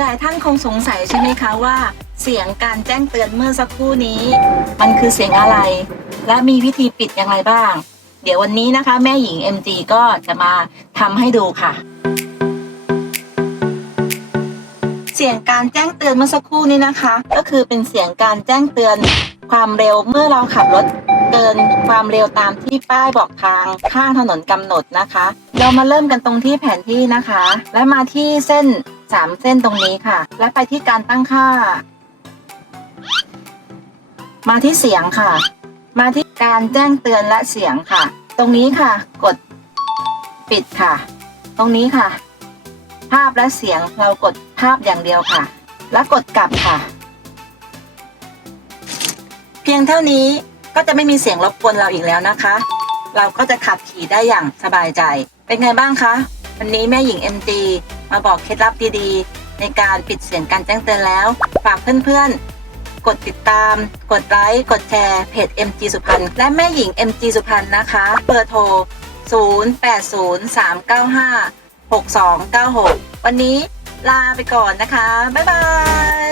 หลายท่านคงสงสัยใช่ไหมคะว่า เสียงการแจ้งเตือนเมื่อสักครู่นี้ มันคือเสียงอะไร และมีวิธีปิดอย่างไรบ้าง เดี๋ยววันนี้นะคะ แม่หญิง MG ก็จะมาทำให้ดูค่ะ เสียงการแจ้งเตือนเมื่อสักครู่นี้นะคะ ก็คือเป็นเสียงการแจ้งเตือนความเร็วเมื่อเราขับรถ เกินความเร็วตามที่ป้ายบอกทางข้างถนนกำหนดนะคะ เรามาเริ่มกันตรงที่แผนที่นะคะ และมาที่เส้นสามเส้นตรงนี้ค่ะ และไปที่การตั้งค่า มาที่เสียงค่ะ มาที่การแจ้งเตือนและเสียงค่ะ ตรงนี้ค่ะ กดปิดค่ะ ตรงนี้ค่ะ ภาพและเสียงเรากดภาพอย่างเดียวค่ะ แล้วกดกลับค่ะ เพียงเท่านี้ ก็จะไม่มีเสียงรบกวนเราอีกแล้วนะคะ เราก็จะขับขี่ได้อย่างสบายใจ เป็นไงบ้างคะ วันนี้แม่หญิง MG มาบอกเคล็ดลับดีๆ ในการปิดเสียงการแจ้งเตือนแล้ว ฝากเพื่อนๆ กดติดตาม กดไลค์ กดแชร์ เพจ MG สุพรรณ และแม่หญิง MG สุพรรณนะคะ เบอร์โทร 080395 6296 วันนี้ลาไปก่อนนะคะ บ๊ายบาย